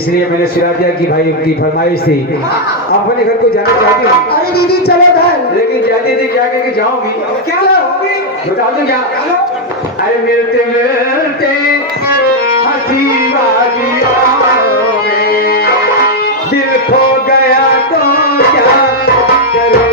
इसलिए मैंने सुना दिया कि भाई उनकी फरमाइश थी। अपने घर को जाना चाहती हूँ। अरे दीदी चलो घर। लेकिन जाती थी क्या कह के जाऊंगी? क्या होगी बता दो क्या? अरे मिलते मिलते हंसी वादियों में दिल खो गया तो क्या करूं?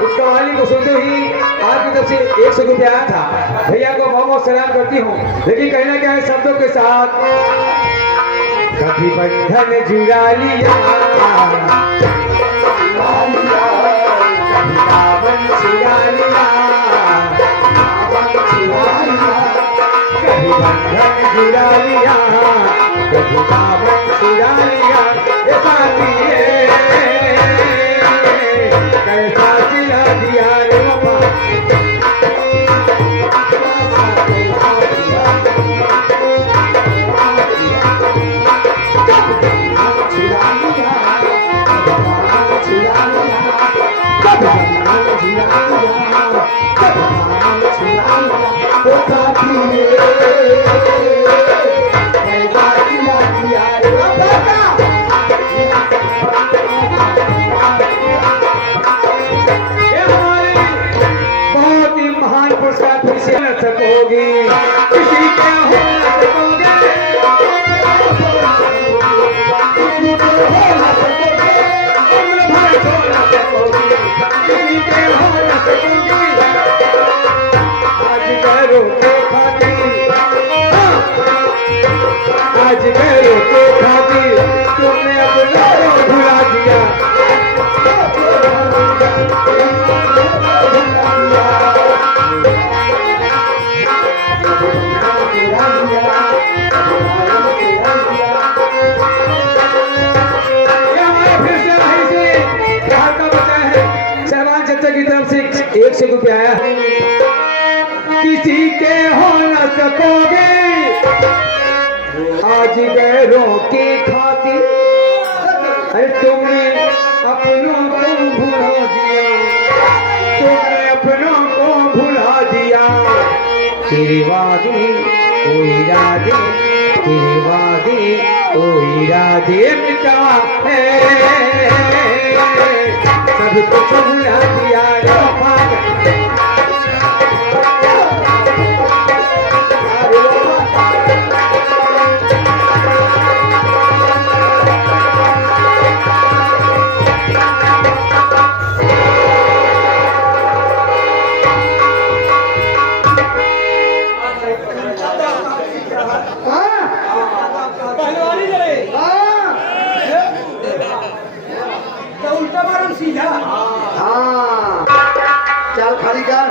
उस कवाली को सुनते ही आपकी तरफ से 100 रुपया आया था। भैया को बहुत बहुत सलाम करती हूँ। लेकिन कहना क्या है शब्दों के साथ, कभी बंधन जुड़ा लिया, कभी दामन छुड़ा लिया, कभी बंधन जुड़ा लिया, कभी दामन छुड़ा लिया, ये साथी कैसा जिला दिया रे बाबा। सकोगे किसी के हो न सकोगे, किसी के हो न सकोगे, उम्र भर हो न सकोगे, किसी के हो न सकोगे। आज करो तो खाती, आज करो तो खाती, तुमने अपना भुला दिया। की तरफ से 100 रुपया आया है। किसी के हो न सकोगे आज गैरों के खातिर, अरे तुमने अपनों को भुला दिया, तुमने अपनों को भुला दिया। तेरे वादे ओ इरादे, तेरे वादे ओ इरादे मिटा है, सब कुछ भुला दिया रे बाबा। चल खड़ी कर,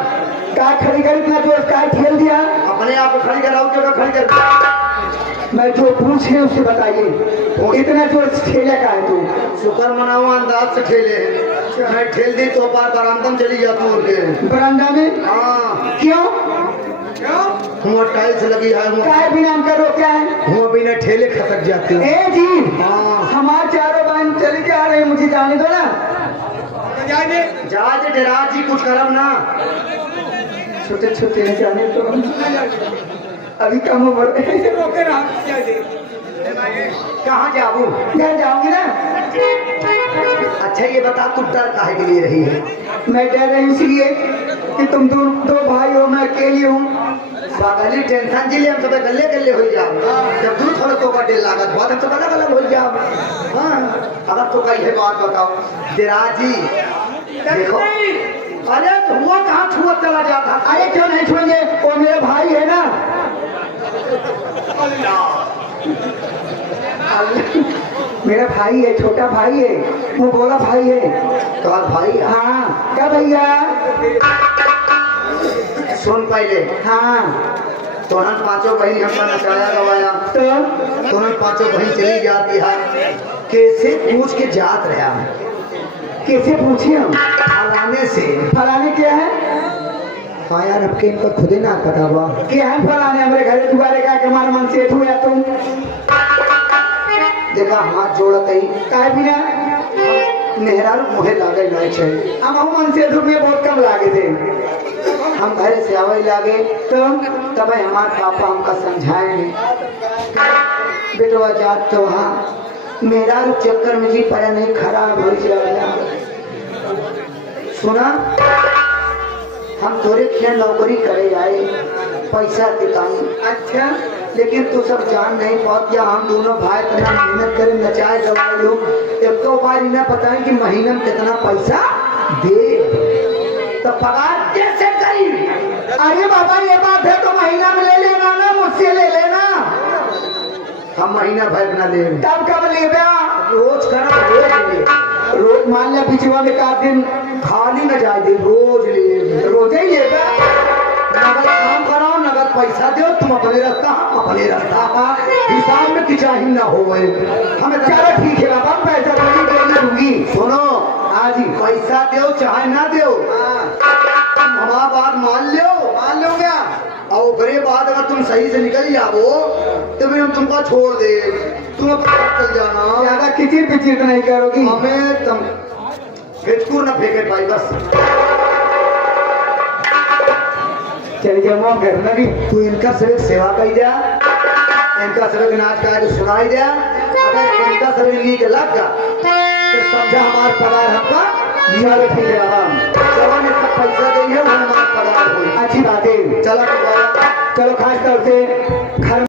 का खड़ी कर, इतना जोर का खेल दिया। अपने आप को खड़ी कराओ, क्यों खड़ी कर? मैं जो पूछे उसे बताइए, इतना जोर खेले का है तू? शुक्र मनाओ अंदाज से खेले, मैं ठेल दी तो पार बरामदा में चली जाती हूँ। बरामदा में? हाँ। क्यों? हुआ टाइल्स लगी है, काय बिना करो क्या है? हुआ बिना ठेले खसक जाती है। ए जी, हाँ हमारे चारों बहन चली जा रहे हैं, मुझे जाने दो ना। जाज डराज जी कुछ करम ना, छोटे छोटे जाने तो अभी कम उम्र है। रोके रहा कहाँ जाऊँ? घर जाऊंगी ना। अच्छा ये बता तू डर काहे के लिए रही है? मैं डर रही इसलिए कि तुम दो भाई हो, मैं अकेली हूँ। बागली टेंशन के लिए हम सब गले गले हो जाओ। जब तू थोड़ा तो का डेल लागत बहुत हम सब अलग अलग हो जाओ। हाँ अगर तो कहीं है बात बताओ दिराजी देखो। अरे हुआ कहाँ छुआ चला जाता? अरे क्यों नहीं छुएंगे, वो मेरे भाई है ना। मेरा भाई है, छोटा भाई है, वो बोला भाई है। तो भाई? हाँ क्या भैया? सुन पहले। हाँ तुरंत पांचों बहन हमका नचाया गवाया तो तुरंत पांचों बहन चली जाती है। कैसे पूछ के जात रहा? कैसे पूछे हम? फलाने से। फलाने क्या है? हाँ यार अब के इनका खुद ही ना पता हुआ क्या है फलाने। हमारे घर दुआरे का हमारा मन से हुआ तुम देखा हाथ जोड़त ही काय बिना मेहरारू मुहे लागे नहीं चाहिए। हम मन से में बहुत कम लागे थे। हम घर से आवे लागे तो तब हमारे पापा हमका समझाएंगे बेटवा जात तो हाँ मेहरारू चक्कर में जी पड़ा नहीं खराब हो जाएगा। सुना हम थोड़े खेल नौकरी करे आए पैसा दिखाई। अच्छा लेकिन तू सब जान नहीं पात या हम दोनों भाई इतना मेहनत करें नचाए दवाए लोग एक तो बार इन्हें बताएं कि महीने में कितना पैसा दे तो पगार कैसे करी? अरे बाबा ये बात है तो महीना में ले लेना ना, मुझसे ले लेना। हम महीना भर ना ले तब कब ले रोज करा रोज ले। रोज मान लिया पिछवा में का दिन खाली न जाए दे रोज ले रोज ही लेगा। नगद काम कराओ नगद पैसा दो तुम अपने रास्ता हम अपने रास्ता का हिसाब में किचाही ना हो हमें। चलो ठीक है बाबा पैसा देना दूंगी। सुनो आज ही पैसा दो चाहे ना दो हमारा बात मान लो क्या? और बड़े बाद अगर तुम सही से निकल जाओ तो फिर हम तुमको छोड़ दे तुम चल जाना। ज्यादा किचिर पिचिर नहीं करोगी हमें तुम बिल्कुल ना फेंके भाई बस चल जाओ घर में भी तू इनका सिर्फ सेवा कर दिया इनका सिर्फ नाच का सुनाई दिया। अगर इनका सिर्फ नीचे लग जा तो समझा हमारा पगार हमका चलो ठीक है बाबा जवान इसका पैसा देंगे वो हमारा पगार हुई। अच्छी बात है चलो खास तौर से घर